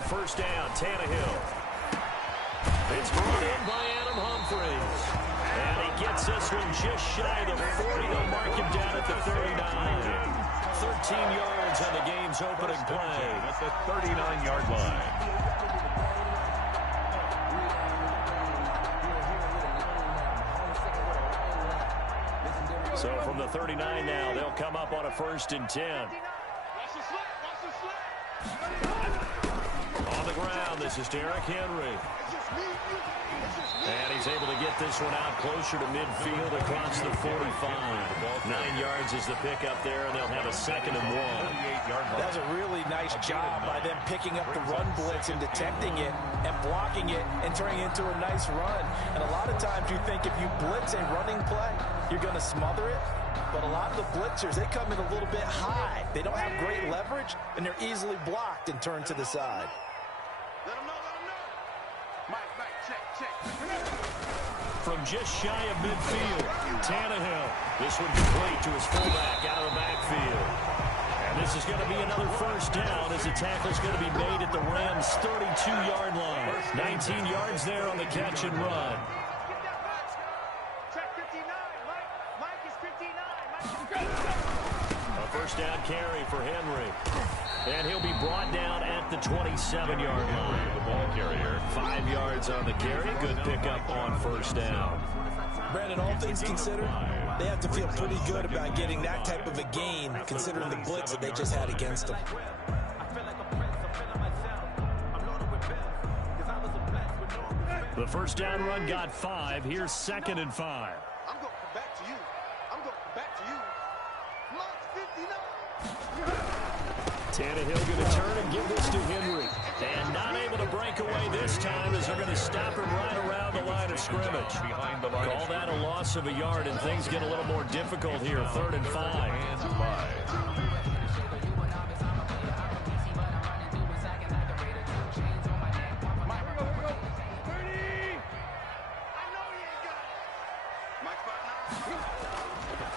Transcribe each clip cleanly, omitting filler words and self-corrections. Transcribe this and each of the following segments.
first down, Tannehill. It's brought in by Adam Humphries. And he gets this one just shy of the 40. They'll mark him down at the 39. 13 yards on the game's opening play. At the 39-yard line. So from the 39 now, they'll come up on a 1st and 10. On the ground, this is Derrick Henry. And he's able to get this one out closer to midfield across the 45. 9 yards is the pickup there, and they'll have a 2nd and 1. That's a really nice job by them picking up the run blitz and detecting it and blocking it and turning it into a nice run. And a lot of times you think if you blitz a running play, you're going to smother it. But a lot of the blitzers, they come in a little bit high. They don't have great leverage, and they're easily blocked and turned to the side. Let him know, let him know. Mike, check. From just shy of midfield, Tannehill. This one complete to his fullback out of the backfield. And this is going to be another 1st down as the tackle's going to be made at the Rams' 32-yard line. 19 yards there on the catch and run. Check 59. Mike is 59. A 1st down carry for Henry. And he'll be brought down at the 27-yard line. The ball carrier. 5 yards on the carry. Good pickup on 1st down. Brandon, all things considered, they have to feel pretty good about getting that type of a gain, considering the blitz that they just had against them. The 1st down run got 5. Here's 2nd and 5. I'm going back to you. Mike 59. Tannehill going to turn and give this to Henry. And not able to break away this time as they're going to stop him right around the line of scrimmage. Call that a loss of a yard, and things get a little more difficult here. 3rd and 5.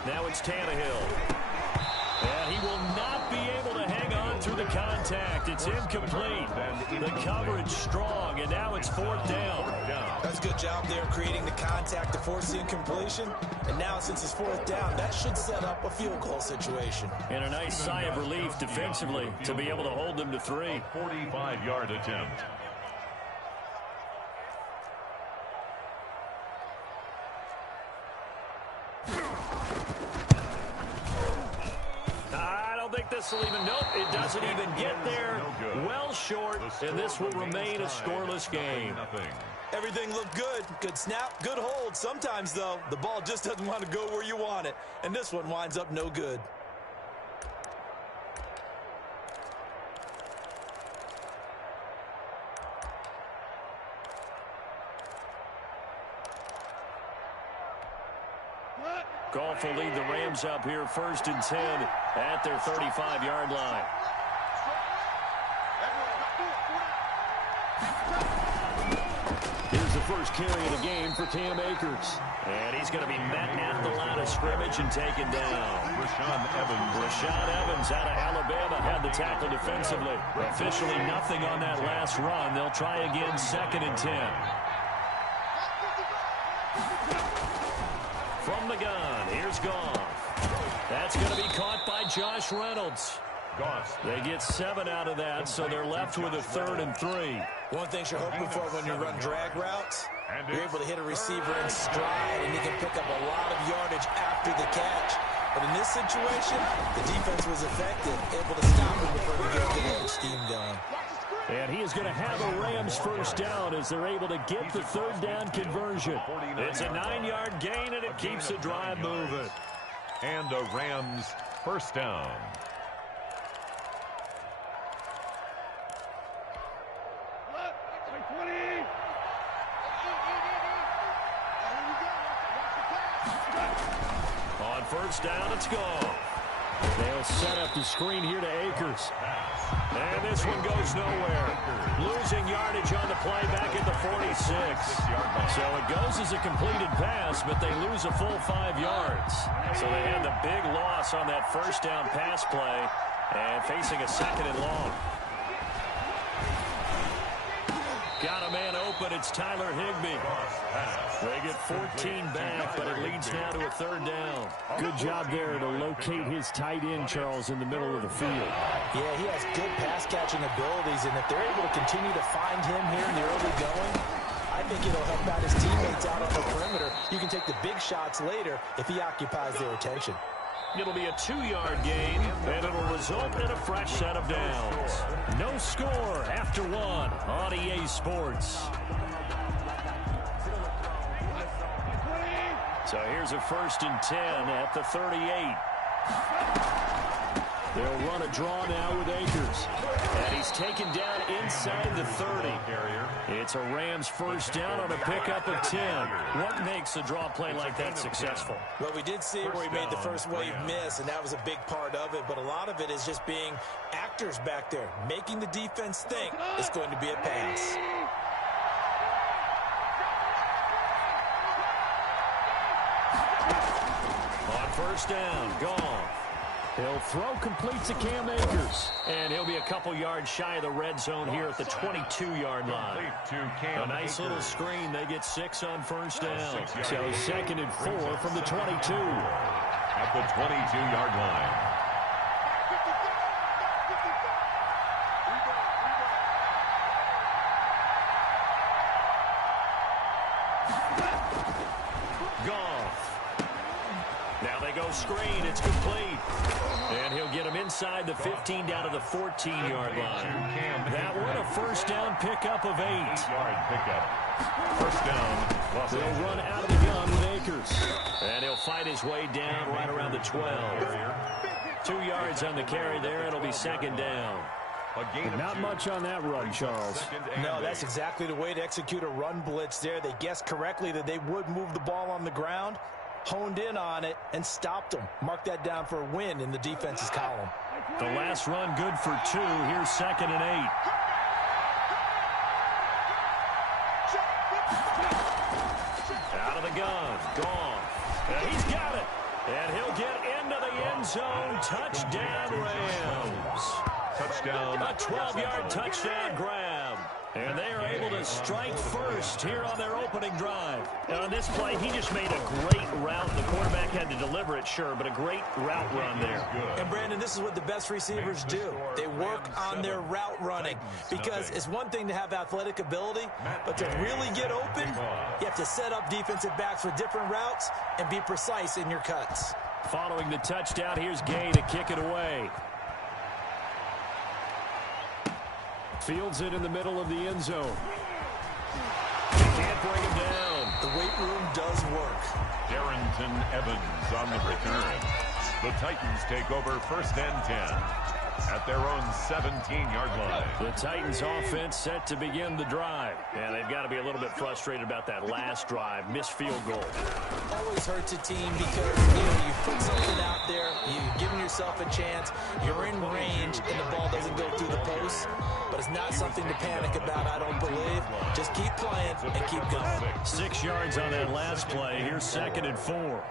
Now it's Tannehill. And he will not be able to hang on through the contact. It's incomplete. The coverage strong, and now it's 4th down. That's a good job there creating the contact to force the incompletion. And now since it's 4th down, that should set up a field goal situation. And a nice sigh of relief defensively to be able to hold them to 3. A 45-yard attempt. This will even, nope, it doesn't even get there. Well short, and this will remain a scoreless game. Everything looked good. Good snap, good hold. Sometimes, though, the ball just doesn't want to go where you want it. And this one winds up no good. Goff will lead the Rams up here 1st and 10 at their 35-yard line. Here's the first carry of the game for Cam Akers. And he's going to be met at the line of scrimmage and taken down. Rashaan Evans out of Alabama had the tackle defensively. Officially nothing on that last run. They'll try again 2nd and 10. From the gun, here's Goff. That's going to be caught by Josh Reynolds. They get 7 out of that, so they're left with a 3rd and 3. One thing you're hoping for when you run drag routes, you're able to hit a receiver in stride, and he can pick up a lot of yardage after the catch. But in this situation, the defense was effective, able to stop him before we get a good scheme going. And he is going to have a Rams 1st down as they're able to get the 3rd down conversion. It's a 9-yard gain, and it keeps the drive moving. And a Rams 1st down. On 1st down, it's Goff. They'll set up the screen here to Akers. And this one goes nowhere. Losing yardage on the play back at the 46. So it goes as a completed pass, but they lose a full 5 yards. So they had the big loss on that 1st down pass play and facing a 2nd and long. open. It's Tyler Higbee. They get 14 back, but it leads now to a third down. Good job there to locate his tight end, Charles, in the middle of the field. Yeah, he has good pass-catching abilities, and if they're able to continue to find him here in the early going, I think it'll help out his teammates out on the perimeter. You can take the big shots later if he occupies their attention. It'll be a 2-yard gain, and it'll result in a fresh set of downs. No score after one on EA Sports. So here's a 1st and 10 at the 38. They'll run a draw now with Akers. And he's taken down inside the 30. It's a Rams first down on a pickup of 10. What makes a draw play like that successful? Well, we did see where he made the first wave miss, and that was a big part of it. But a lot of it is just being actors back there, making the defense think it's going to be a pass. On first down, gone. He'll throw, completes to Cam Akers. And he'll be a couple yards shy of the red zone here at the 22-yard line. A nice little screen. They get 6 on first down. So 2nd and 4 from the 22. At the 22-yard line. Now they go screen. It's complete. And he'll get him inside the 15 down to the 14-yard line. That one a first down pickup of 8. 8-yard pickup. First down. They'll run out of the gun with Akers. And he'll fight his way down right around the 12. 2 yards on the carry there. It'll be 2nd down. Not much on that run, Charles. No, that's exactly the way to execute a run blitz there. They guessed correctly that they would move the ball on the ground, honed in on it, and stopped them. Mark that down for a win in the defense's column. The last run good for 2. Here's 2nd and 8. Out of the gun. Gone. And he's got it. And he'll get into the end zone. Touchdown, Rams. Touchdown. A 12-yard touchdown grab. And they are able to strike first here on their opening drive. And on this play, he just made a great route. The quarterback had to deliver it, sure, but a great route run there. And, Brandon, this is what the best receivers do. They work on their route running because it's one thing to have athletic ability, but to really get open, you have to set up defensive backs with different routes and be precise in your cuts. Following the touchdown, here's Gay to kick it away. Fields it in the middle of the end zone. Can't bring him down. The weight room does work. Darrington Evans on the return. The Titans take over 1st and 10 at their own 17-yard line. The Titans offense set to begin the drive. And they've got to be a little bit frustrated about that last drive. Missed field goal. Always hurts a team because, you put something out there, you're giving yourself a chance, you're in range, and the ball doesn't go through the post. But it's not something to panic about, I don't believe. Just keep playing and keep going. 6 yards on that last play. Here's 2nd and 4.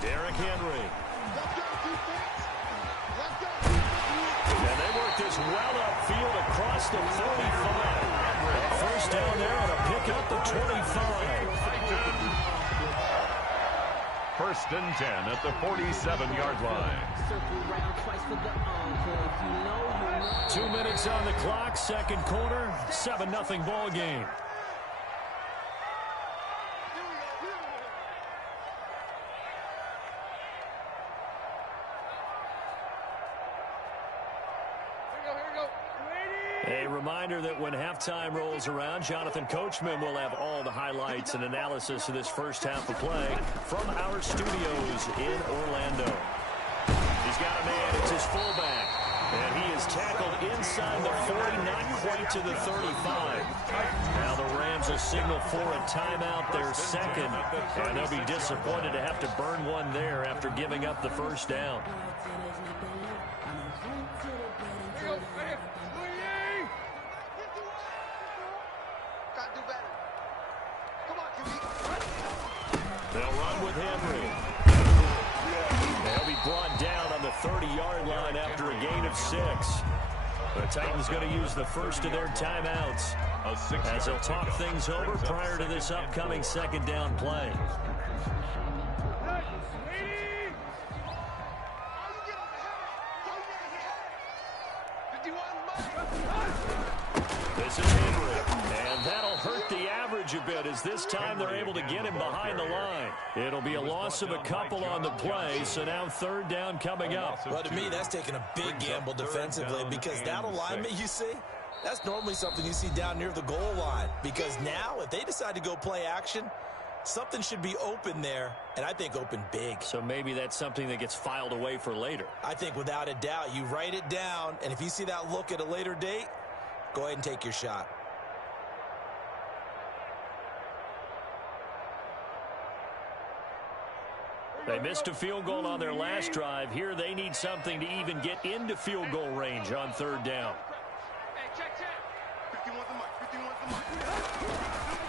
Derrick Henry. And they work this well upfield across the 45. A first down there on a pickup of 25. 1st and 10 at the 47-yard line. 2 minutes on the clock, 2nd quarter, 7-0 ball game. A reminder that when halftime rolls around, Jonathan Coachman will have all the highlights and analysis of this first half of play from our studios in Orlando. He's got a man, it's his fullback, and he is tackled inside the 40, not quite to the 35. Now the Rams will signal for a timeout, their 2nd, and they'll be disappointed to have to burn one there after giving up the first down. They'll run with Henry. They'll be brought down on the 30-yard line after a gain of 6. The Titans going to use the first of their timeouts as they'll talk things over prior to this upcoming second down play. This is Henry, and that'll hurt the average a bit as this time they're able to get him behind the line. It'll be a loss of a couple on the play, so now third down coming up. Well, to me, that's taking a big gamble defensively because that alignment you see, that's normally something you see down near the goal line because now if they decide to go play action, something should be open there, and I think open big. So maybe that's something that gets filed away for later. I think without a doubt, you write it down, and if you see that look at a later date, go ahead and take your shot. They missed a field goal on their last drive. Here they need something to even get into field goal range on third down.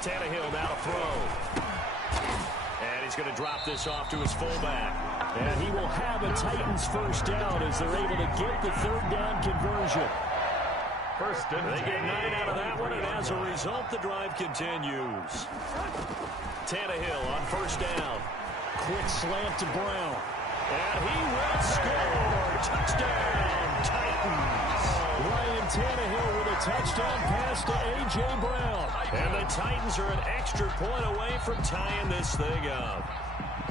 Tannehill now to throw. And he's going to drop this off to his fullback. And he will have a Titans first down as they're able to get the third down conversion. They get 9 out of that one, and as a result, the drive continues. Tannehill on first down. Quick slant to Brown. And he will score. Touchdown, Titans. Ryan Tannehill with a touchdown pass to A.J. Brown. And the Titans are an extra point away from tying this thing up.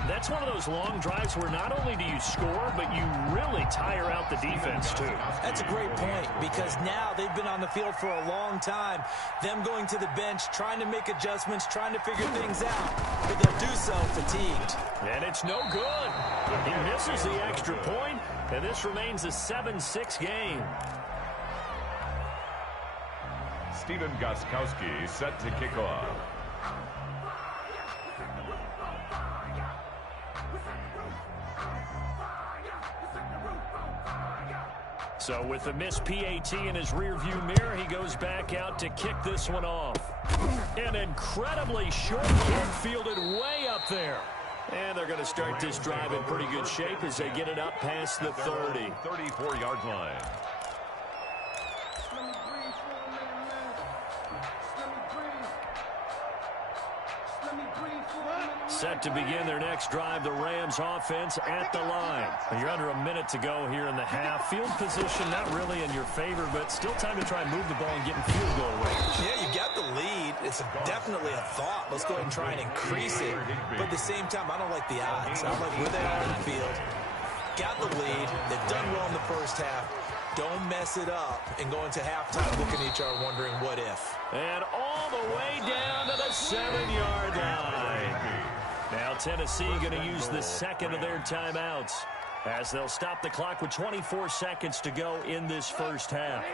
That's one of those long drives where not only do you score, but you really tire out the defense, too. That's a great point because now they've been on the field for a long time. Them going to the bench, trying to make adjustments, trying to figure things out, but they'll do so fatigued. And it's no good. He misses the extra point, and this remains a 7-6 game. Steven Gostkowski set to kick off. So with the missed PAT in his rearview mirror, he goes back out to kick this one off. An incredibly short kick fielded way up there. And they're going to start this drive in pretty good shape as they get it up past the 30. 34-yard line. Set to begin their next drive, the Rams offense at the line. You're under a minute to go here in the half. Field position not really in your favor, but still time to try and move the ball and get in field goal range. Yeah, you got the lead. It's definitely a thought. Let's go ahead and try and increase it. But at the same time, I don't like the odds. I don't like where they are in the field. Got the lead. They've done well in the first half. Don't mess it up and go into halftime looking at each other wondering what if. And all the way down to the 7-yard line. Now Tennessee going to use the second of their timeouts as they'll stop the clock with 24 seconds to go in this first half.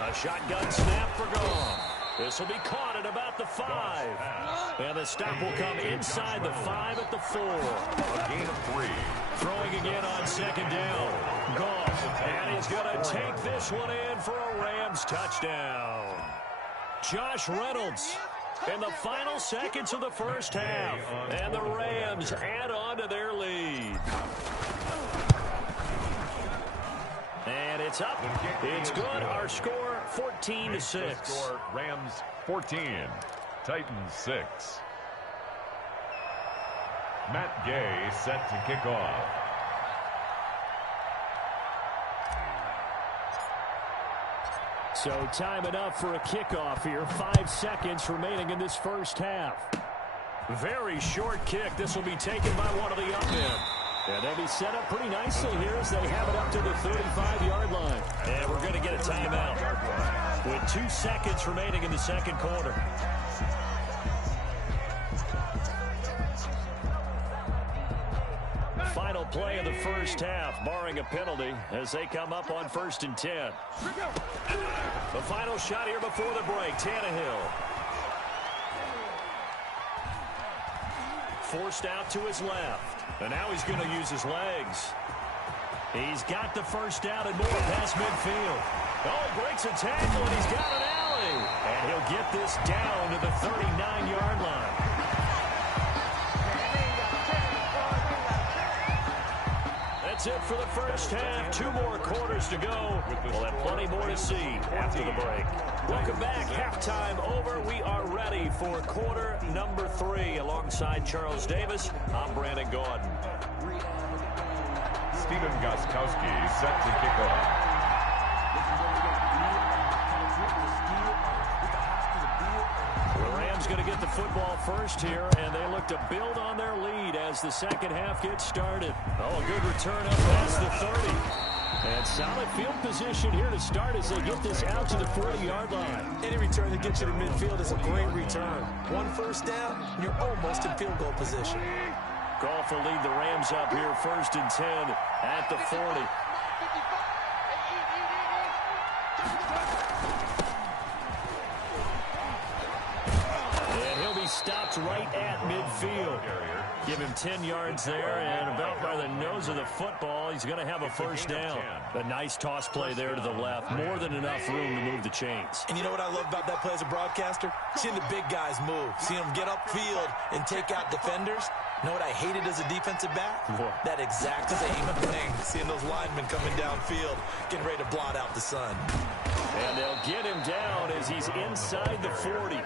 A shotgun snap for Goff. This will be caught at about the 5. And the stop will come inside the 5 at the 4. A gain of 3. Throwing again on second down. Goff. And he's going to take this one in for a Rams touchdown. Josh Reynolds in the final seconds of the first half. And the Rams add on to their lead. And it's up. It's good. Our score, 14-6. Rams 14, Titans 6. Matt Gay set to kick off. So time enough for a kickoff here. 5 seconds remaining in this first half. Very short kick. This will be taken by one of the up men. And they'll be set up pretty nicely here as they have it up to the 35-yard line. And we're going to get a timeout with 2 seconds remaining in the second quarter. Final play of the first half, barring a penalty, as they come up on 1st and 10. The final shot here before the break, Tannehill. Forced out to his left. And now he's going to use his legs. He's got the first down and more past midfield. Oh, he breaks a tackle, and he's got an alley. And he'll get this down to the 39-yard line. it for the first half. 2 more quarters to go. We'll have plenty more to see after the break. Welcome back. Halftime over. We are ready for quarter number 3. Alongside Charles Davis, I'm Brandon Gaudin. Stephen Gostkowski set to kick off. The Rams going to get the football first here, and they look to build on their lead as the second half gets started. Oh, a good return up past the 30. And solid field position here to start as they get this out to the 40-yard line. Any return that gets you to midfield is a great return. 1 first down, you're almost in field goal position. Goff will lead the Rams up here 1st and 10 at the 40. And he'll be stopped right at midfield. Give him 10 yards there, and about by the nose of the football, he's going to have a first down. A nice toss play there to the left. More than enough room to move the chains. And you know what I love about that play as a broadcaster? Seeing the big guys move. Seeing them get upfield and take out defenders. You know what I hated as a defensive back? What? That exact same thing. Seeing those linemen coming downfield, getting ready to blot out the sun. And they'll get him down as he's inside the 40.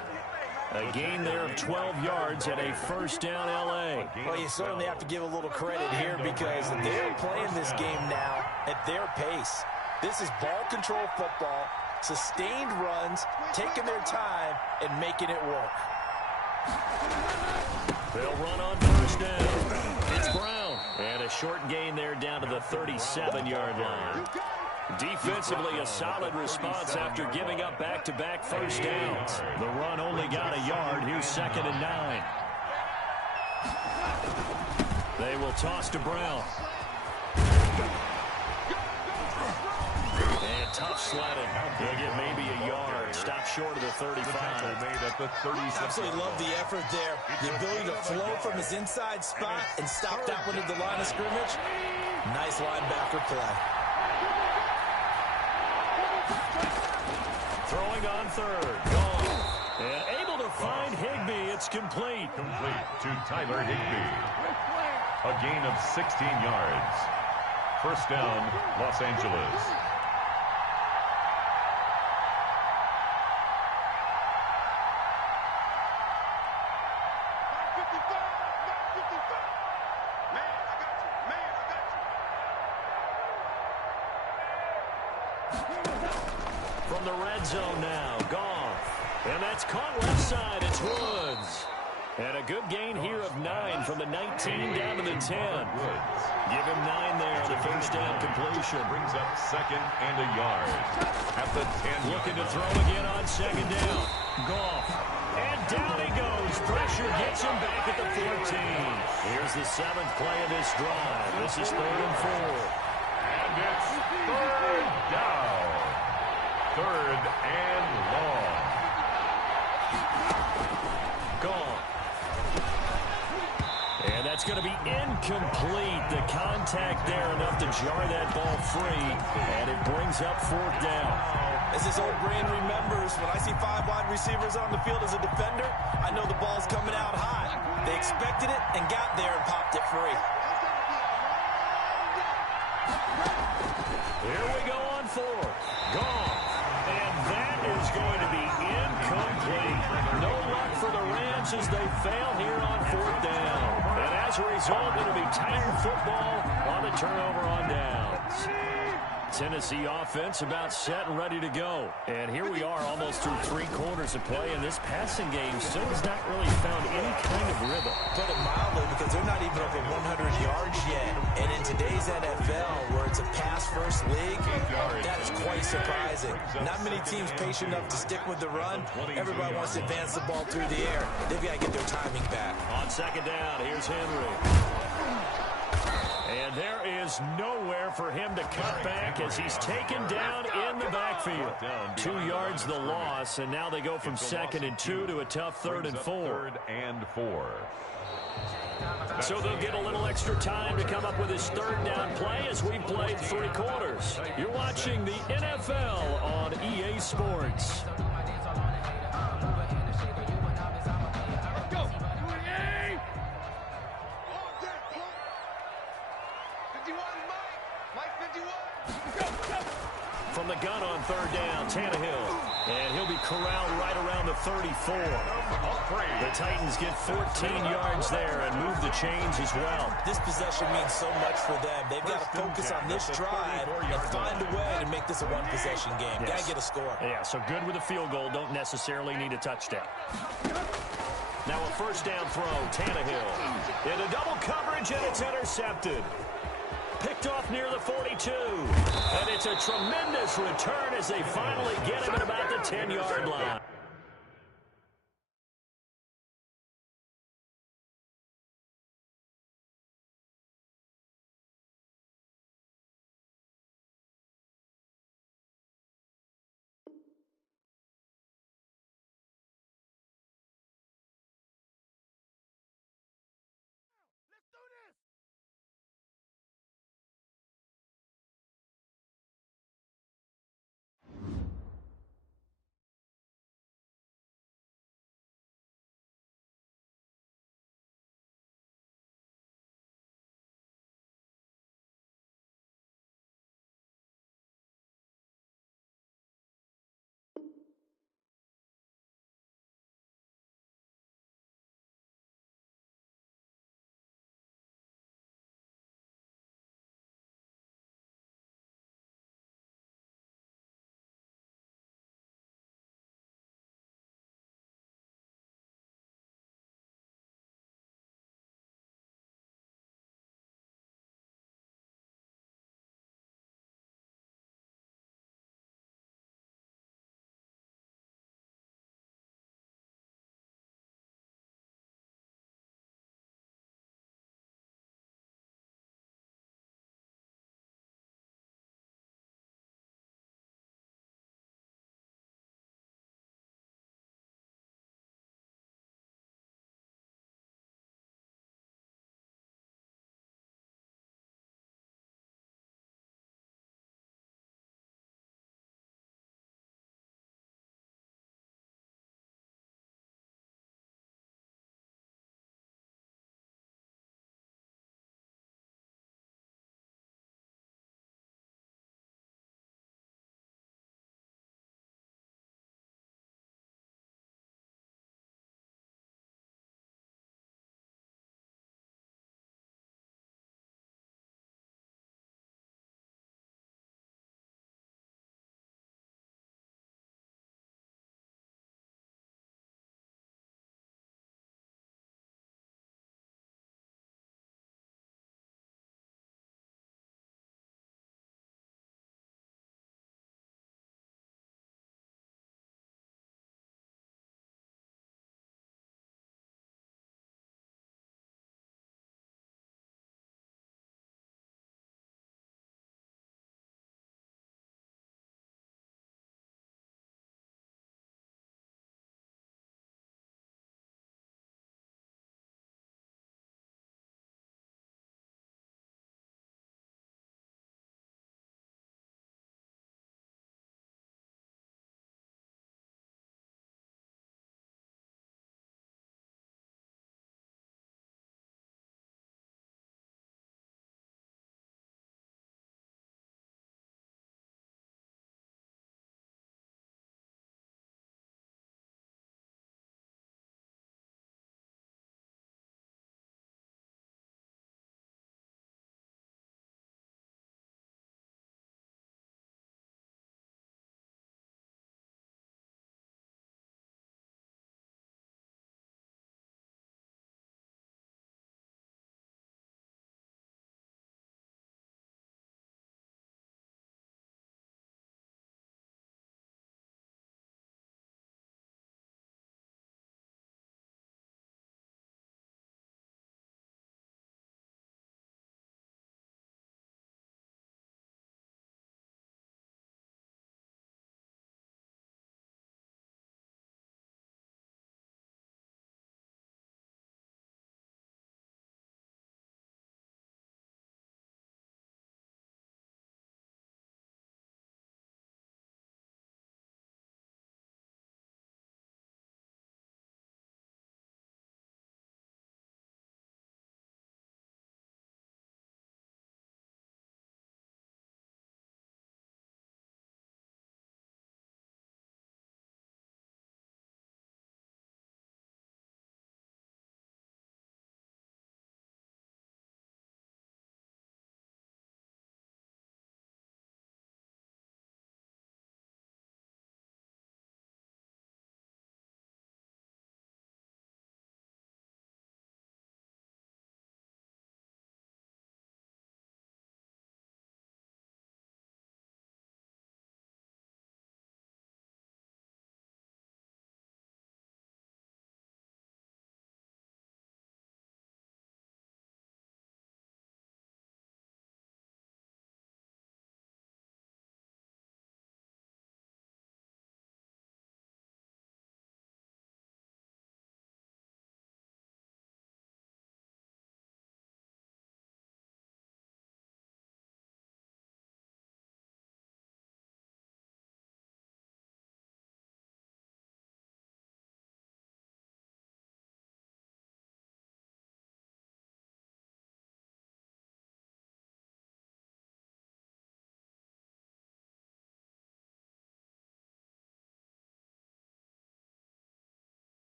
A gain there of 12 yards at a first down L.A. Well, you certainly have to give a little credit here because they're playing this game now at their pace. This is ball control football, sustained runs, taking their time, and making it work. They'll run on first down. It's Brown. And a short gain there down to the 37-yard line. Defensively, a solid response after giving up back-to-back first downs. The run only got a yard. Here's 2nd and 9. They will toss to Brown. And tough sledding. He'll get maybe a yard. Stop short of the 35. Absolutely love the effort there. The ability to flow from his inside spot and stop that one at the line of scrimmage. Nice linebacker play. Throwing on 3rd. Gone. And able to find Higbee. It's complete. Complete to Tyler Higbee. A gain of 16 yards. First down, Los Angeles. From the red zone now, Goff. And that's caught left side. It's Woods. And a good gain here of 9 from the 19 down to the 10. Give him 9 there on the first down completion. Brings up 2nd and a yard at the 10. Looking to throw again on 2nd down. Goff. And down he goes. Pressure gets him back at the 14. Here's the 7th play of this drive. This is 3rd and 4. And it's 3rd down. 3rd and long. Gone. And that's going to be incomplete. The contact there enough to jar that ball free. And it brings up 4th down. As his old brain remembers, when I see 5 wide receivers on the field as a defender, I know the ball's coming out high. They expected it and got there and popped it free. Here we go on 4th. Gone. And that is going to be incomplete. No luck for the Rams as they fail here on 4th down. And as a result, it'll be Titan football on the turnover on downs. Tennessee offense about set and ready to go. And here we are almost through 3 quarters of play, and this passing game still has not really found any kind of rhythm. Put it mildly, because they're not even over 100 yards yet. And in today's NFL, where it's a pass-first league, that is quite surprising. Not many teams patient enough to stick with the run. Everybody wants to advance the ball through the air. They've got to get their timing back. On 2nd down, here's Henry. And there is nowhere for him to cut back as he's taken down in the backfield. 2 yards the loss, and now they go from 2nd and 2 to a tough 3rd and 4. 3rd and 4. So they'll get a little extra time to come up with his 3rd down play as we played 3 quarters. You're watching the NFL on EA Sports. From the gun on third down, Tannehill. And he'll be corralled right around the 34. The Titans get 14 yards there and move the chains as well. This possession means so much for them. They've got to focus on this drive and find a way to make this a one-possession game. Yes. Got to get a score. Yeah, so good with a field goal. Don't necessarily need a touchdown. Now a first down throw, Tannehill. Into double coverage, and it's intercepted. Picked off near the 42. And it's a tremendous return as they finally get him at about the 10-yard line.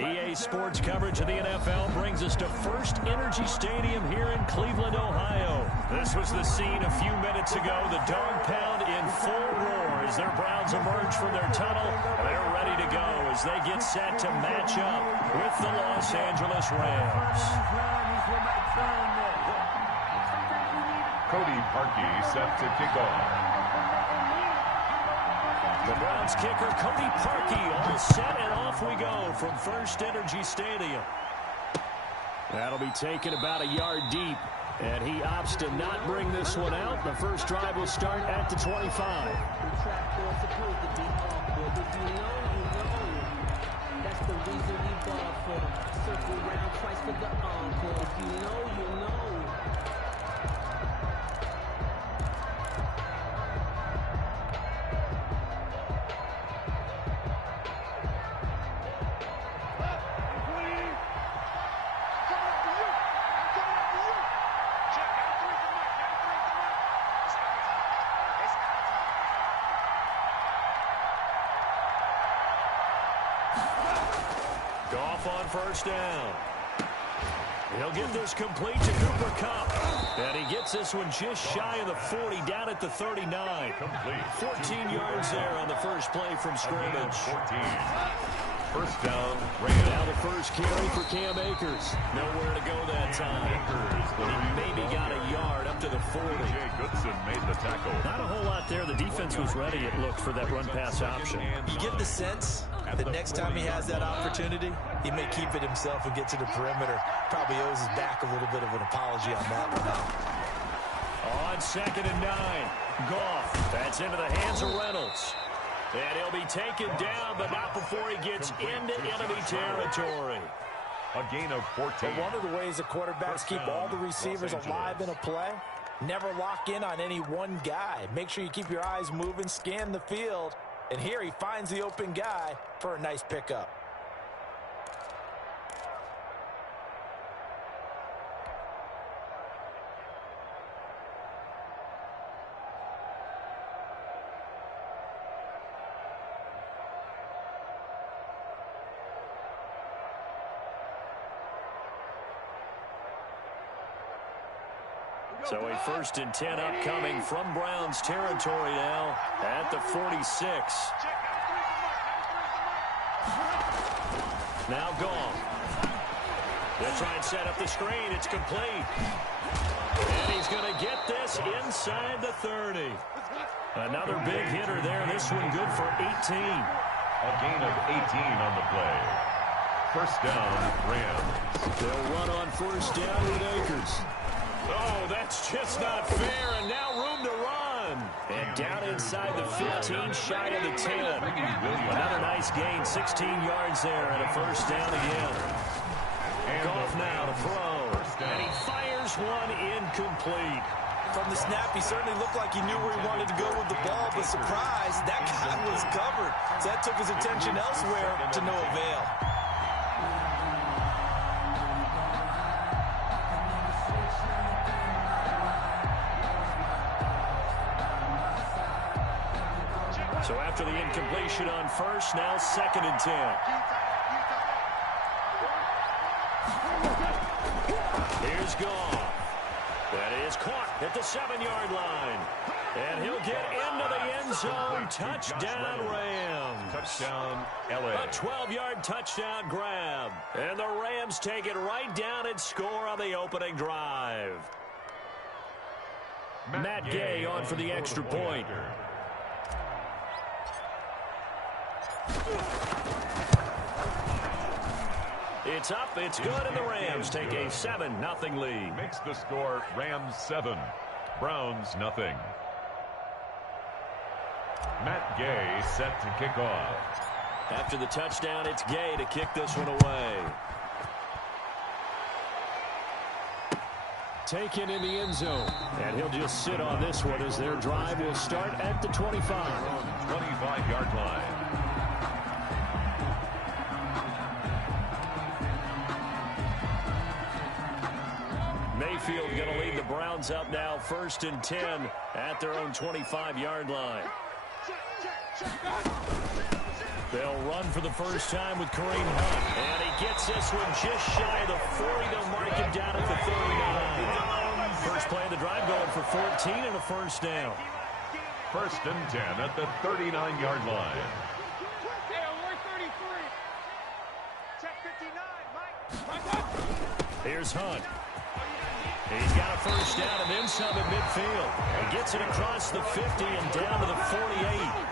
EA Sports coverage of the NFL brings us to First Energy Stadium here in Cleveland, Ohio. This was the scene a few minutes ago. The dog pound in full roar as their Browns emerge from their tunnel. They're ready to go as they get set to match up with the Los Angeles Rams. Cody Parkey set to kick off. The Browns kicker, Cody Parkey, all set, and off we go from First Energy Stadium. That'll be taken about a yard deep, and he opts to not bring this one out. The first drive will start at the 25. That's the reason we ball for. Circle round twice for the encore. If you know, you know. Goff on first down. He'll get this complete to Cooper Kupp. And he gets this one just shy of the 40, down at the 39. Complete. 14 yards there on the first play from scrimmage. 14. First down, Rams. Now the first carry for Cam Akers. Nowhere to go that time. But he maybe got a yard up to the 40. Jay Goodson made the tackle. Not a whole lot there. The defense was ready, it looked, for that run-pass option. You get the sense that next time he has that opportunity, he may keep it himself and get to the perimeter. Probably owes his back a little bit of an apology on that one now. On 2nd and 9, Goff. That's into the hands of Reynolds. And he'll be taken down, but not before he gets into enemy territory. A gain of 14. But one of the ways the quarterbacks keep all the receivers alive in a play, never lock in on any one guy. Make sure you keep your eyes moving, scan the field. And here he finds the open guy for a nice pickup. So a 1st and 10 upcoming from Browns territory now at the 46. Now Goff. They'll try and set up the screen. It's complete. And he's going to get this inside the 30. Another big hitter there. This one good for 18. A gain of 18 on the play. First down, Rams. They'll run on first down with Akers. Oh, that's just not fair, and now room to run. And down inside the 15, shy of the 10. Another nice gain, 16 yards there, and a first down again. Goff now to throw, and he fires one incomplete. From the snap, he certainly looked like he knew where he wanted to go with the ball, but surprise, that guy was covered. So that took his attention elsewhere to no avail. So after the incompletion on first, now 2nd and 10. Here's Goff. That is caught at the 7-yard line. And he'll get into the end zone. Touchdown, Rams. Touchdown, L.A. A 12-yard touchdown grab. And the Rams take it right down and score on the opening drive. Matt Gay on for the extra point. It's up, it's good, and the Rams take a 7-0 lead. Makes the score Rams 7, Browns nothing. Matt Gay set to kick off. After the touchdown, it's Gay to kick this one away. Taken in the end zone. And he'll just sit on this one as their drive will start at the 25. 25-yard line. Mayfield going to lead the Browns up now, 1st and 10 at their own 25-yard line. They'll run for the first time with Kareem Hunt. And he gets this one just shy of the 40. They'll mark him down at the 39. First play of the drive going for 14 and a first down. First and 10 at the 39-yard line. Here's Hunt. He's got a first down and then some at midfield. He gets it across the 50 and down to the 48.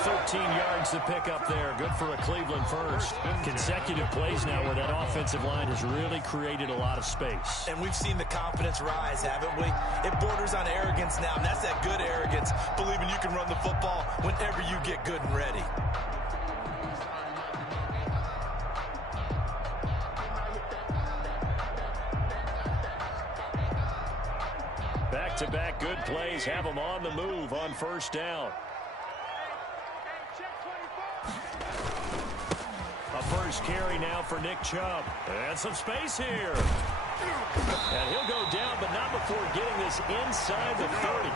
13 yards to pick up there. Good for a Cleveland first. Consecutive plays now where that offensive line has really created a lot of space. And we've seen the confidence rise, haven't we? It borders on arrogance now, and that's that good arrogance, believing you can run the football whenever you get good and ready. Back-to-back good plays have them on the move on first down. A first carry now for Nick Chubb. And some space here. And he'll go down, but not before getting this inside the 30.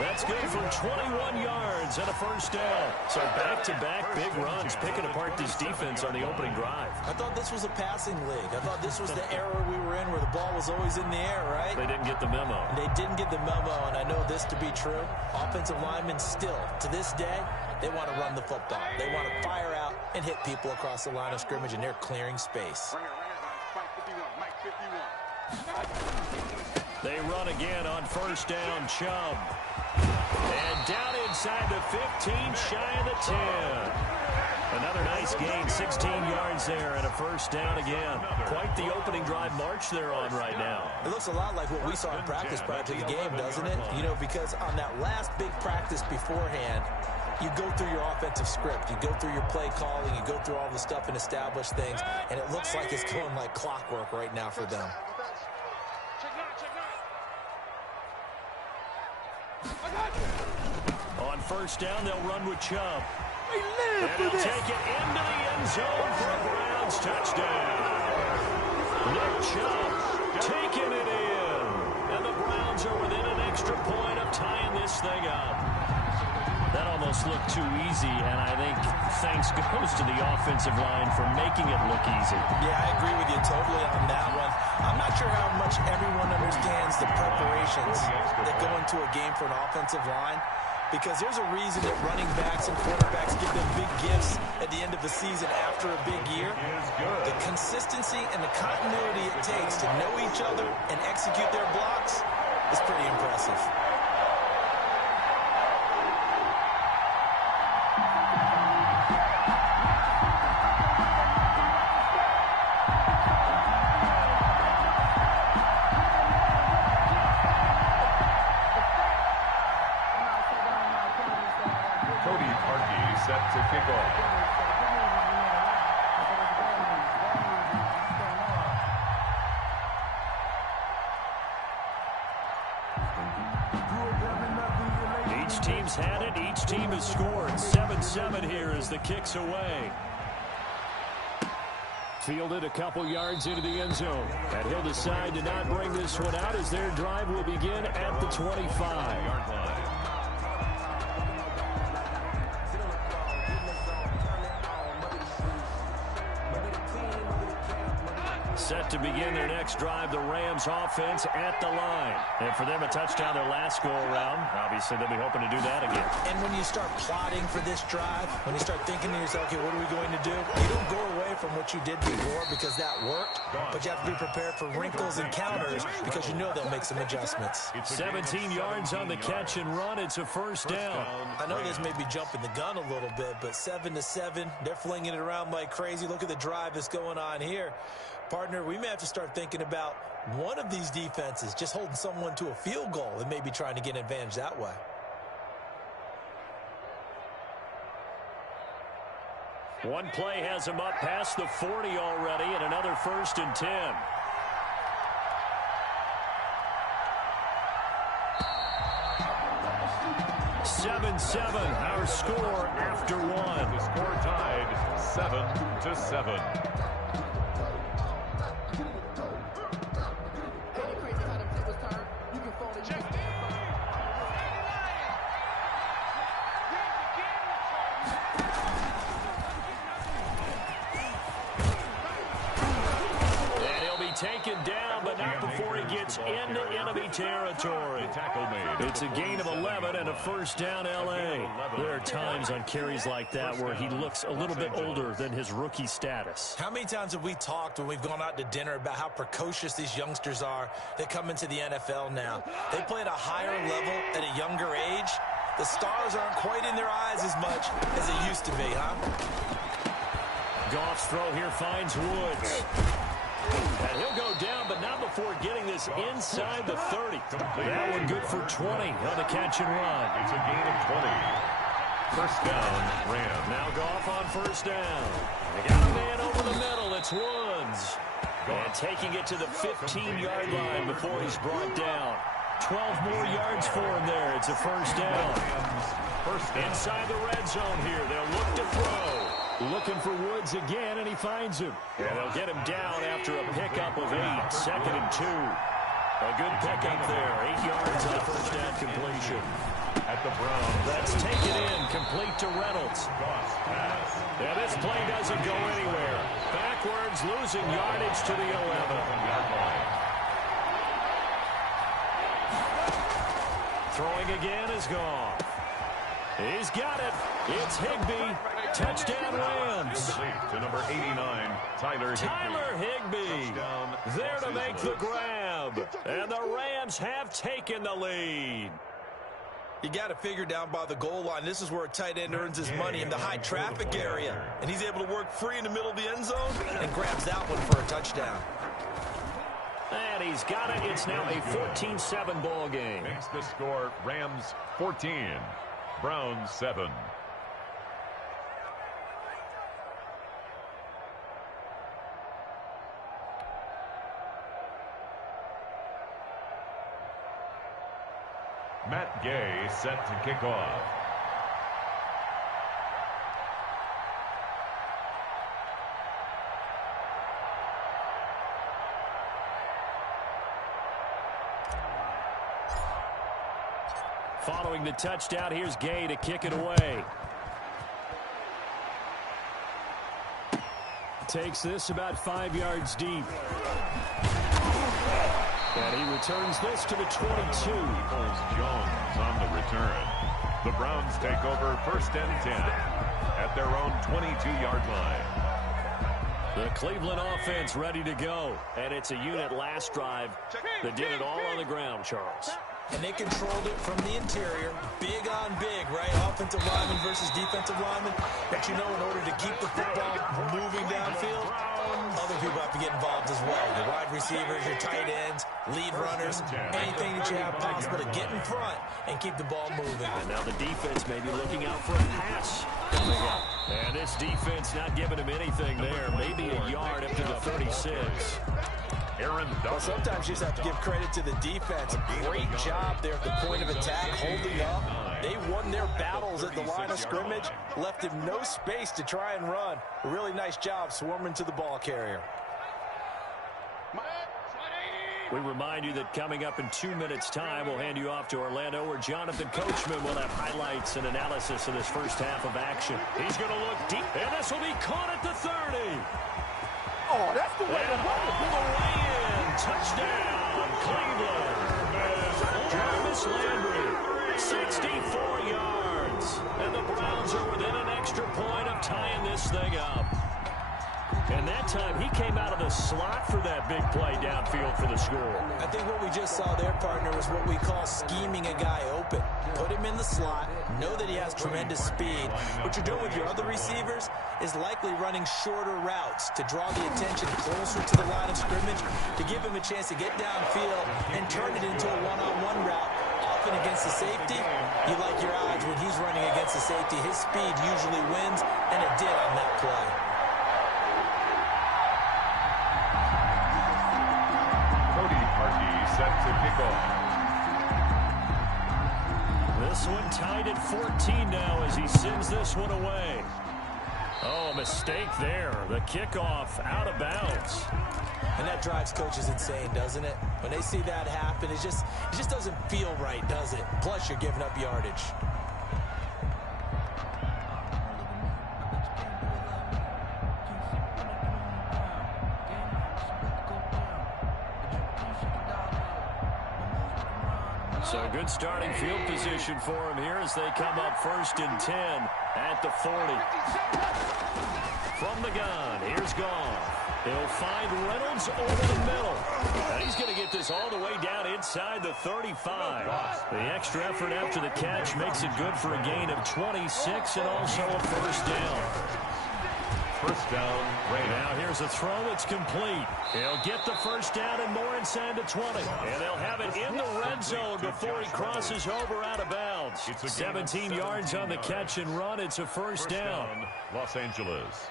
That's good for 21 yards and a first down. So back-to-back big runs, picking apart this defense on the opening drive. I thought this was a passing league. I thought this was the era we were in where the ball was always in the air, right? They didn't get the memo. They didn't get the memo, and I know this to be true. Offensive linemen still, to this day, they want to run the football. They want to fire out and hit people across the line of scrimmage, and they're clearing space. They run again on first down, Chubb. And down inside the 15, shy of the 10. Another nice gain, 16 yards there, and a first down again. Quite the opening drive march they're on right now. It looks a lot like what we saw in practice prior to the game, doesn't it? You know, because on that last big practice beforehand, you go through your offensive script, you go through your play calling, you go through all the stuff and establish things, and it looks like it's going like clockwork right now for them. On first down, they'll run with Chubb. And he'll take it into the end zone for a Browns touchdown. Nick Chubb taking it in. And the Browns are within an extra point of tying this thing up. That almost looked too easy, and I think thanks goes to the offensive line for making it look easy. Yeah, I agree with you totally on that one. I'm not sure how much everyone understands the preparations that go into a game for an offensive line, because there's a reason that running backs and quarterbacks give them big gifts at the end of the season after a big year. The consistency and the continuity it takes to know each other and execute their blocks is pretty impressive. Set to kick off. Each team's had it. Each team has scored. 7-7 here as the kick's away. Fielded a couple yards into the end zone. And he'll decide to not bring this one out as their drive will begin at the 25-yard line. Set to begin their next drive, the Rams offense at the line. And for them, a touchdown their last go-around. Obviously, they'll be hoping to do that again. And when you start plotting for this drive, when you start thinking to yourself, okay, what are we going to do? You don't go away from what you did before because that worked, but you have to be prepared for wrinkles and counters because you know they'll make some adjustments. 17 yards on the catch and run. It's a first down. I know this may be jumping the gun a little bit, but 7-7, they're flinging it around like crazy. Look at the drive that's going on here. Partner, we may have to start thinking about one of these defenses just holding someone to a field goal and maybe trying to get an advantage that way. One play has him up past the 40 already, and another first and 10. Our score after one. The score tied 7-7. enemy territory. Tackle made. It's a gain of 11 and a first down, L.A. There are times on carries like that where he looks a little bit older than his rookie status. How many times have we talked when we've gone out to dinner about how precocious these youngsters are that come into the NFL now? They play at a higher level at a younger age. The stars aren't quite in their eyes as much as it used to be, huh? Goff's throw here finds Woods. And he'll go down, but not before getting this inside the 30. That one good for 20 on the catch and run. It's a gain of 20. First down, Rams. Now Goff on first down. They got a man over the middle. It's Woods. And taking it to the 15-yard line before he's brought down. 12 more yards for him there. It's a first down. Inside the red zone here. They'll look to throw. Looking for Woods again, and he finds him. And they'll get him down after a pickup of 8. Second and 2. A good pickup there. 8 yards on a first down completion. At the Browns. That's taken in, complete to Reynolds. And this play doesn't go anywhere. Backwards, losing yardage to the 11. Throwing again is gone. He's got it. It's Higbee. Touchdown, Rams. To number 89, Tyler Higbee. There to make the grab. And the Rams have taken the lead. You got to figure down by the goal line. This is where a tight end earns his money in the high traffic area. And he's able to work free in the middle of the end zone and grabs that one for a touchdown. And he's got it. It's now a 14-7 ball game. Makes the score Rams 14, Browns 7. Matt Gay set to kick off. Following the touchdown, here's Gay to kick it away. Takes this about 5 yards deep. And he returns this to the 22. Jones on the return. The Browns take over first and 10 at their own 22-yard line. The Cleveland offense ready to go. And it's a unit last drive that did it all on the ground, Charles. And they controlled it from the interior. Big on big, right? Offensive lineman versus defensive lineman. But you know, in order to keep the football moving downfield, other people have to get involved as well. Your wide receivers, your tight ends, lead runners, anything that you have possible to get in front and keep the ball moving. And now the defense may be looking out for a pass coming up. And this defense not giving him anything there. Maybe a yard up to the 36. Well, sometimes you just have to give credit to the defense. Great job there at the point of attack, holding up. They won their battles at the line of scrimmage, left him no space to try and run. A really nice job swarming to the ball carrier. We remind you that coming up in 2 minutes' time, we'll hand you off to Orlando, where Jonathan Coachman will have highlights and analysis of this first half of action. He's going to look deep, and this will be caught at the 30. Oh, that's the way to run it. All the way in. Touchdown, Cleveland. Jarvis Landry, 64 yards. And the Browns are within an extra point of tying this thing up. And that time, he came out of the slot for that big play downfield for the score. I think what we just saw there, partner, was what we call scheming a guy open. Put him in the slot, know that he has tremendous speed. What you're doing with your other receivers is likely running shorter routes to draw the attention closer to the line of scrimmage, to give him a chance to get downfield and turn it into a one-on-one route. Often against the safety, you like your odds when he's running against the safety. His speed usually wins, and it did on that play. Set to kick off. This one tied at 14 now as he sends this one away. Oh, mistake there. The kickoff out of bounds. And that drives coaches insane, doesn't it? When they see that happen, it just doesn't feel right, does it? Plus, you're giving up yardage. So good starting field position for him here as they come up 1st and 10 at the 40. From the gun, here's Goff. He'll find Reynolds over the middle. And he's going to get this all the way down inside the 35. The extra effort after the catch makes it good for a gain of 26 and also a first down. First down, Rams. Now here's a throw. It's complete. He'll get the first down and more inside the 20. And they'll have it in the red zone before he crosses over out of bounds. 17 yards on the catch and run. It's a first down. Los Angeles.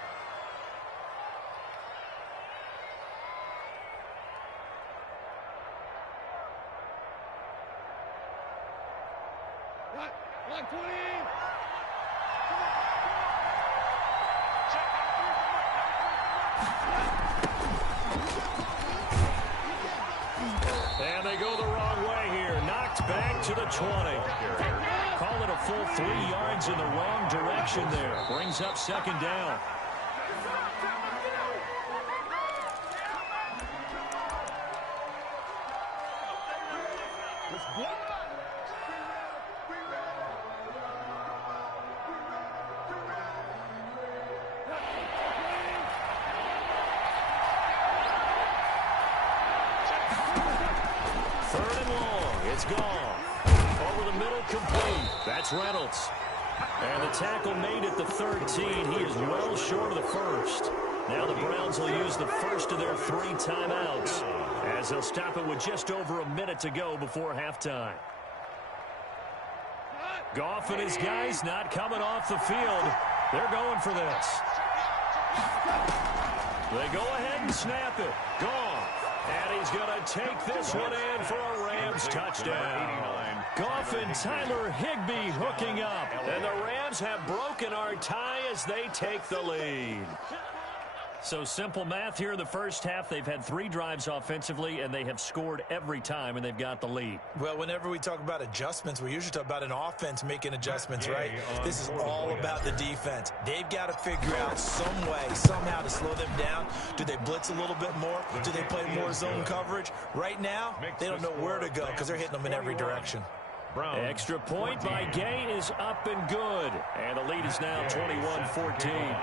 And they go the wrong way here. Knocked back to the 20. Call it a full 3 yards in the wrong direction there. Brings up second down. Third and long. It's gone. Over the middle, complete. That's Reynolds. And the tackle made at the 13. He is well short of the first. Now the Browns will use the first of their 3 timeouts as they'll stop it with just over a minute to go before halftime. Goff and his guys not coming off the field. They're going for this. They go ahead and snap it. Goff. And he's going to take this one in for a Rams touchdown. Goff and Tyler Higbee hooking up. And the Rams have broken our tie as they take the lead. So simple math here in the first half. They've had 3 drives offensively, and they have scored every time, and they've got the lead. Well, whenever we talk about adjustments, we usually talk about an offense making adjustments, right? This is all about the defense. They've got to figure out some way, somehow to slow them down. Do they blitz a little bit more? Do they play more zone coverage? Right now, they don't know where to go because they're hitting them in every direction. Extra point by Gay is up and good. And the lead is now 21-14.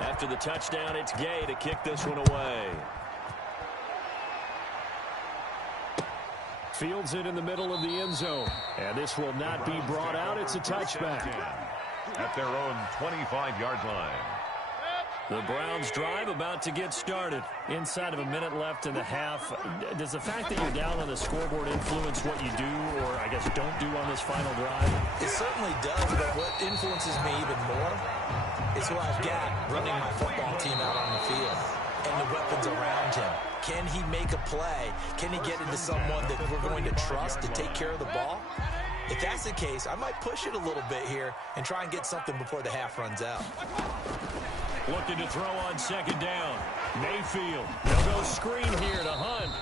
After the touchdown, it's Gay to kick this one away. Fields it in the middle of the end zone. And this will not be brought out. It's a touchback. At their own 25-yard line. The Browns drive about to get started. Inside of a minute left in the half. Does the fact that you're down on the scoreboard influence what you do or, I guess, don't do on this final drive? It certainly does, but what influences me even more is who I've got running my football team out on the field and the weapons around him. Can he make a play? Can he get into someone that we're going to trust to take care of the ball? If that's the case, I might push it a little bit here and try and get something before the half runs out. Looking to throw on second down. Mayfield. They'll go screen here to Hunt.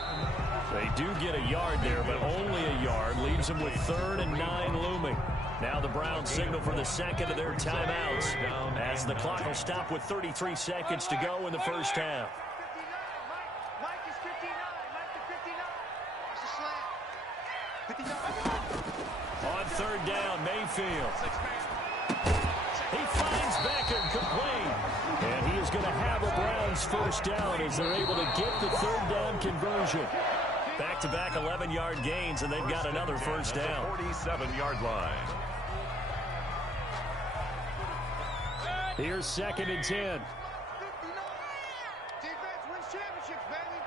They do get a yard there, but only a yard. Leaves them with 3rd and 9 looming. Now the Browns signal for the second of their timeouts as the clock will stop with 33 seconds to go in the first half. Mike is 59. Mike is 59. Watch the slant. 59. On third down, Mayfield. He finds Beckham complete. And he is going to have a Browns first down as they're able to get the 3rd down conversion. Back-to-back 11-yard gains, and they've got another first down. 47-yard line. Here's 2nd and 10. Defense wins championships, baby.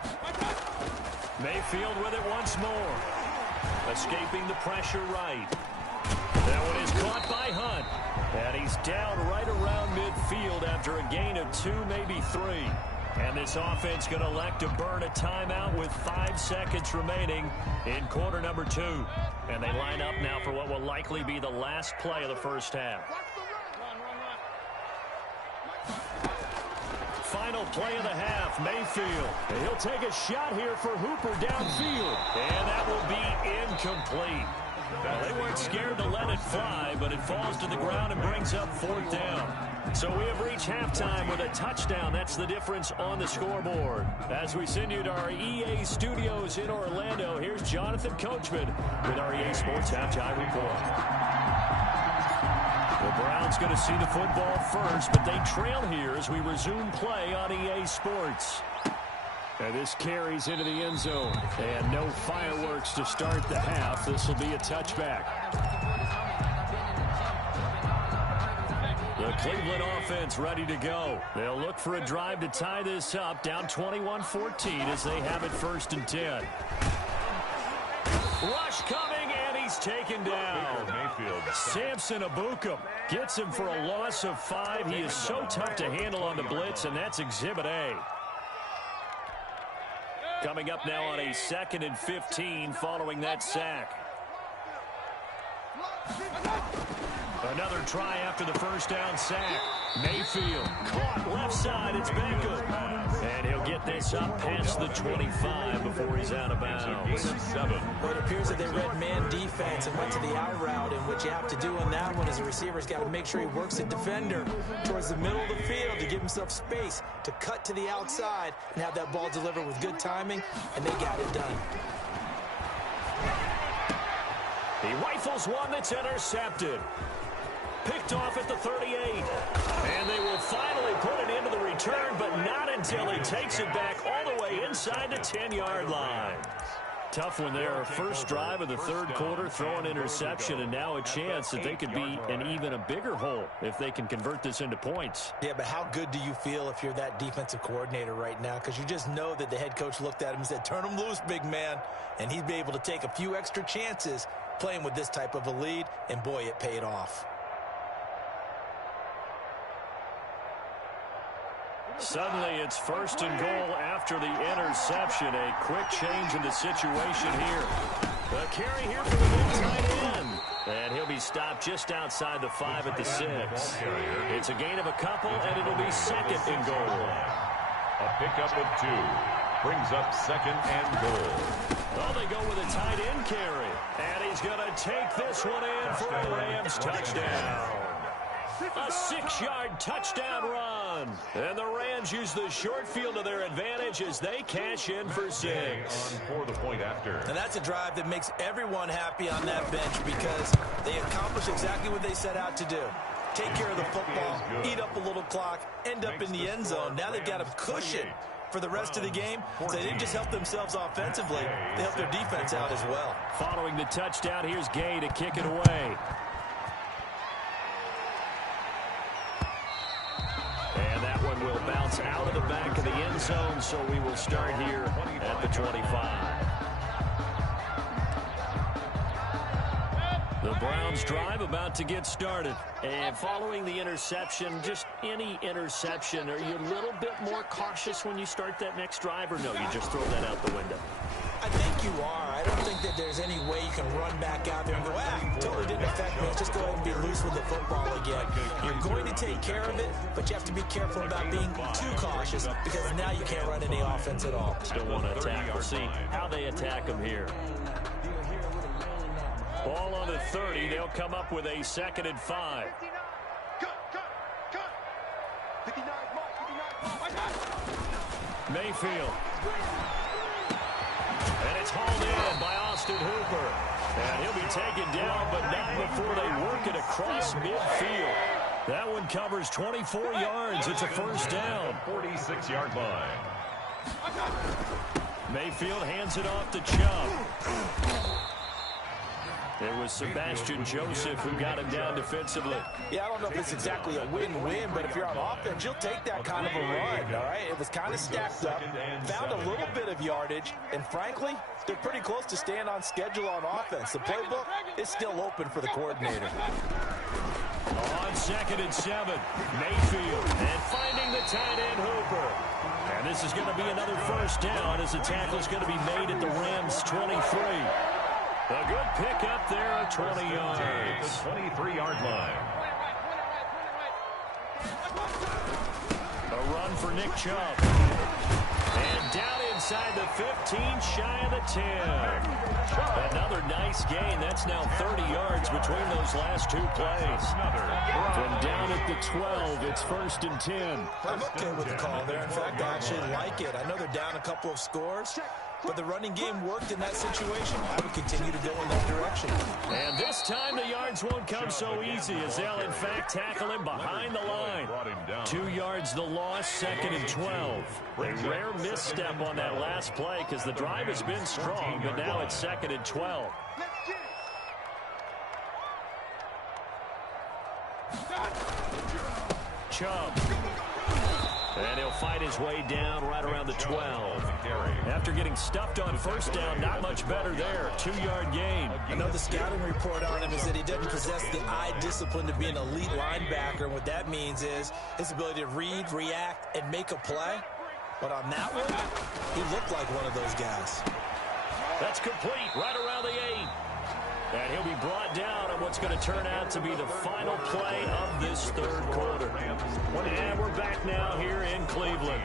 Mayfield with it once more. Escaping the pressure right. That one is caught by Hunt. And he's down right around midfield after a gain of 2, maybe 3. And this offense going to elect to burn a timeout with 5 seconds remaining in quarter number 2. And they line up now for what will likely be the last play of the first half. Final play of the half, Mayfield. And he'll take a shot here for Hooper downfield. And that will be incomplete. Well, they weren't scared to let it fly, but it falls to the ground and brings up 4th down. So we have reached halftime with a touchdown. That's the difference on the scoreboard. As we send you to our EA studios in Orlando, here's Jonathan Coachman with our EA Sports Halftime Report. The Browns going to see the football first, but they trail here as we resume play on EA Sports. And this carries into the end zone. And no fireworks to start the half. This will be a touchback. The Cleveland offense ready to go. They'll look for a drive to tie this up, down 21-14 as they have it 1st and 10. Rush coming, and he's taken down. Samson Abukum gets him for a loss of 5. He is so tough to handle on the blitz, and that's Exhibit A. Coming up now on a 2nd and 15 following that sack. Another try after the first down sack. Mayfield caught left side. It's Beckham. And he'll get this up past the 25 before he's out of bounds. Well, it appears that they read man defense and went to the out route. And what you have to do on that one is the receiver's got to make sure he works the defender towards the middle of the field to give himself space to cut to the outside and have that ball delivered with good timing. And they got it done. He rifles one that's intercepted. Picked off at the 38. And they will finally put it into the return, but not until he takes it back all the way inside the 10-yard line. Tough one there. First drive of the third quarter, throw an interception, and now a chance that they could be in even a bigger hole if they can convert this into points. Yeah, but how good do you feel if you're that defensive coordinator right now? Because you just know that the head coach looked at him and said, turn him loose, big man. And he'd be able to take a few extra chances playing with this type of a lead, and boy, it paid off. Suddenly, it's 1st and goal after the interception. A quick change in the situation here. A carry here for the big tight end. And he'll be stopped just outside the 5 at the 6. It's a gain of a couple, and it'll be 2nd and goal. A pickup of 2. Brings up 2nd and goal. Oh, they go with a tight end carry. And he's going to take this one in for a Rams touchdown. A 6-yard touchdown run. And the Rams use the short field to their advantage as they cash in for 6. For the point after. And that's a drive that makes everyone happy on that bench because they accomplish exactly what they set out to do. Take care of the football, eat up a little clock, end up in the end zone. Now they've got a cushion for the rest of the game. So they didn't just help themselves offensively, they helped their defense out as well. Following the touchdown, here's Gay to kick it away. And that one will bounce out of the back of the end zone, so we will start here at the 25. The Browns drive about to get started. And following the interception, just any interception, are you a little bit more cautious when you start that next drive, or no, you just throw that out the window? I think you are. I don't think that there's any way you can run back out there and go, totally didn't affect me. Let's just go ahead and be loose with the football again. You're going to take care of it, but you have to be careful about being too cautious because now you can't run any offense at all. Still want to attack. We'll see how they attack them here. Ball on the 30. They'll come up with a 2nd and 5. Mayfield. And it's hauled in by Austin Hooper. And he'll be taken down, but not before they work it across midfield. That one covers 24 yards. It's a 1st down. 46-yard line. Mayfield hands it off to Chubb. It was Sebastian Joseph who got him down defensively. Yeah, I don't know if it's exactly a win-win, but if you're on offense, you'll take that kind of a run, all right? It was kind of stacked up, found a little bit of yardage, and frankly, they're pretty close to staying on schedule on offense. The playbook is still open for the coordinator. On 2nd and 7, Mayfield, and finding the tight end Hooper. And this is going to be another 1st down as the tackle is going to be made at the Rams' 23. A good pick up there at 20 yards. The 23-yard line. A run for Nick Chubb. And down inside. inside the 15, shy of the 10. Another nice gain. That's now 30 yards between those last two plays. From down at the 12, it's 1st and 10. I'm okay with the call there. In fact, I actually like it. I know they're down a couple of scores, but the running game worked in that situation. I would continue to go in that direction. And this time the yards won't come so easy as they'll, in fact, tackle him behind the line. 2 yards the loss, 2nd and 12. A rare misstep on that last play because the drive has been strong, but now it's 2nd and 12. Chubb. And he'll fight his way down right around the 12. After getting stuffed on 1st down, not much better there. 2-yard gain. I know the scouting report on him is that he doesn't possess the eye discipline to be an elite linebacker. And what that means is his ability to read, react, and make a play. But on that one, he looked like one of those guys. That's complete right around the 8. And he'll be brought down on what's going to turn out to be the final play of this 3rd quarter. And we're back now here in Cleveland.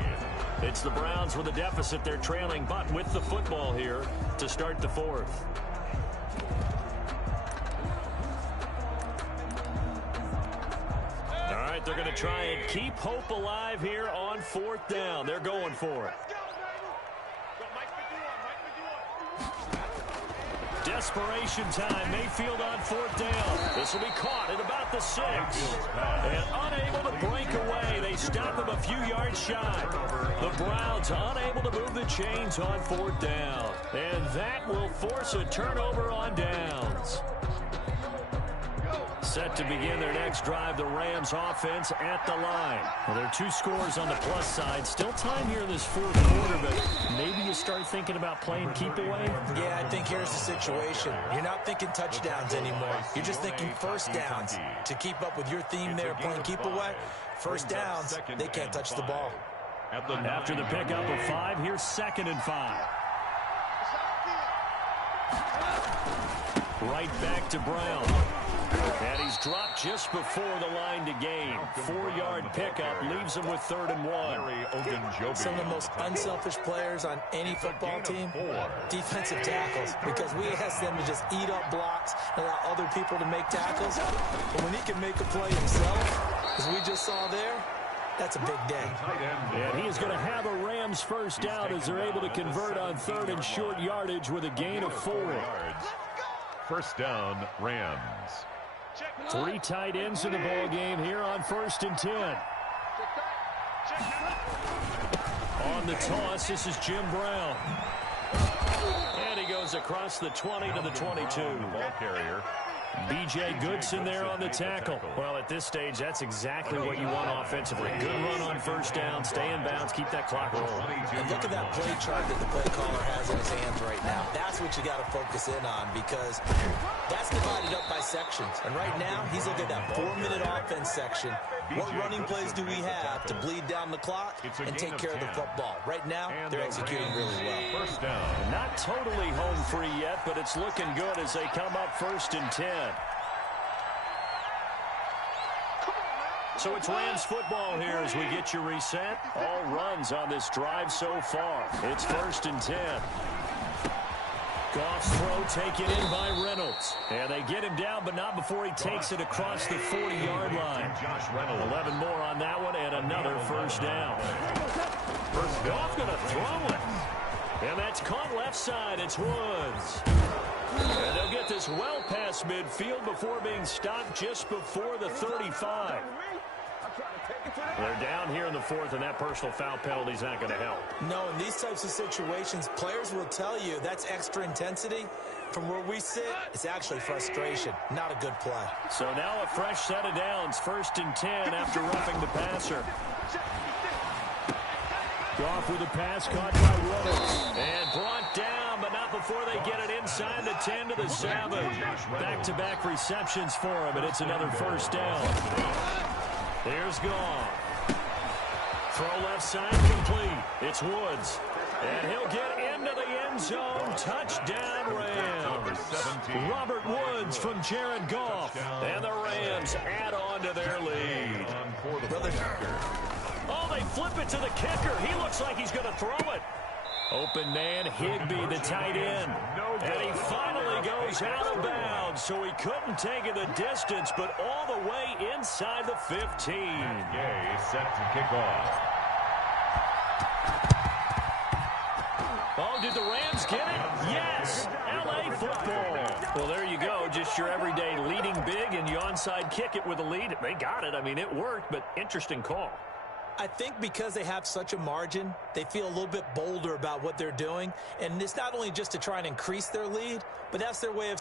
It's the Browns with a deficit. They're trailing, but with the football here to start the 4th. All right, they're going to try and keep hope alive here on 4th down. They're going for it. Desperation time. Mayfield on 4th down. This will be caught at about the 6. And unable to break away. They stop him a few yards shy. The Browns unable to move the chains on 4th down. And that will force a turnover on downs. Set to begin their next drive, the Rams offense at the line. Well, there are 2 scores on the plus side. Still time here in this 4th quarter, but maybe you start thinking about playing keep away? Yeah, I think here's the situation. You're not thinking touchdowns anymore. You're just thinking 1st downs. To keep up with your theme there, playing keep away, 1st downs, they can't touch the ball. After the pickup of 5, here's 2nd and 5. Right back to Brown. And he's dropped just before the line to gain. 4-yard pickup leaves him with 3rd and 1. Some of the most unselfish players on any football team, defensive tackles, because we ask them to just eat up blocks and allow other people to make tackles. But when he can make a play himself, as we just saw there, that's a big day. And he is going to have a Rams 1st down as they're able to convert on 3rd and short yardage with a gain of 4. 1st down, Rams. 3 tight ends in the ball game here on 1st and 10. On the toss, this is Jim Brown. And he goes across the 20 to the 22. Ball carrier. B.J. Goodson there on the tackle. Well, at this stage, that's exactly what you want offensively. Good run on 1st down, stay in bounds, keep that clock rolling. And look at that play chart that the play caller has in his hands right now. That's what you got to focus in on because that's divided up by sections. And right now, he's looking at that 4-minute offense section. What running plays do we have to bleed down the clock and take care of the football? Right now, they're executing really well. 1st down. Not totally home free yet, but it's looking good as they come up 1st and 10. So it's Rams football here as we get you reset. All runs on this drive so far. It's 1st and 10. Goff's throw taken in by Reynolds. And they get him down, but not before he takes it across the 40-yard line. 11 more on that one and another 1st down. Goff going to throw it. And that's caught left side. It's Woods. And they'll get this well past midfield before being stopped just before the 35. They're down here in the 4th, and that personal foul penalty is not going to help. No, in these types of situations, players will tell you that's extra intensity. From where we sit, it's actually frustration, not a good play. So now a fresh set of downs, 1st and 10 after roughing the passer. Goff with a pass caught by Reynolds. And brought down, but not before they get it inside the 10 to the 7. Back-to-back receptions for him, and it's another 1st down. Here's Goff. Throw left side complete. It's Woods. And he'll get into the end zone. Touchdown, Rams. Robert Woods from Jared Goff. And the Rams add on to their lead. Brother. Oh, they flip it to the kicker. He looks like he's going to throw it. Open man, Higbee, the tight end. And he finally goes out of bounds, so he couldn't take it the distance, but all the way inside the 15. Gay set to kick off. Oh, did the Rams get it? Yes! L.A. football. Well, there you go. Just your everyday leading big, and you onside kick it with a lead. They got it. I mean, it worked, but interesting call. I think because they have such a margin, they feel a little bit bolder about what they're doing. And it's not only just to try and increase their lead, but that's their way of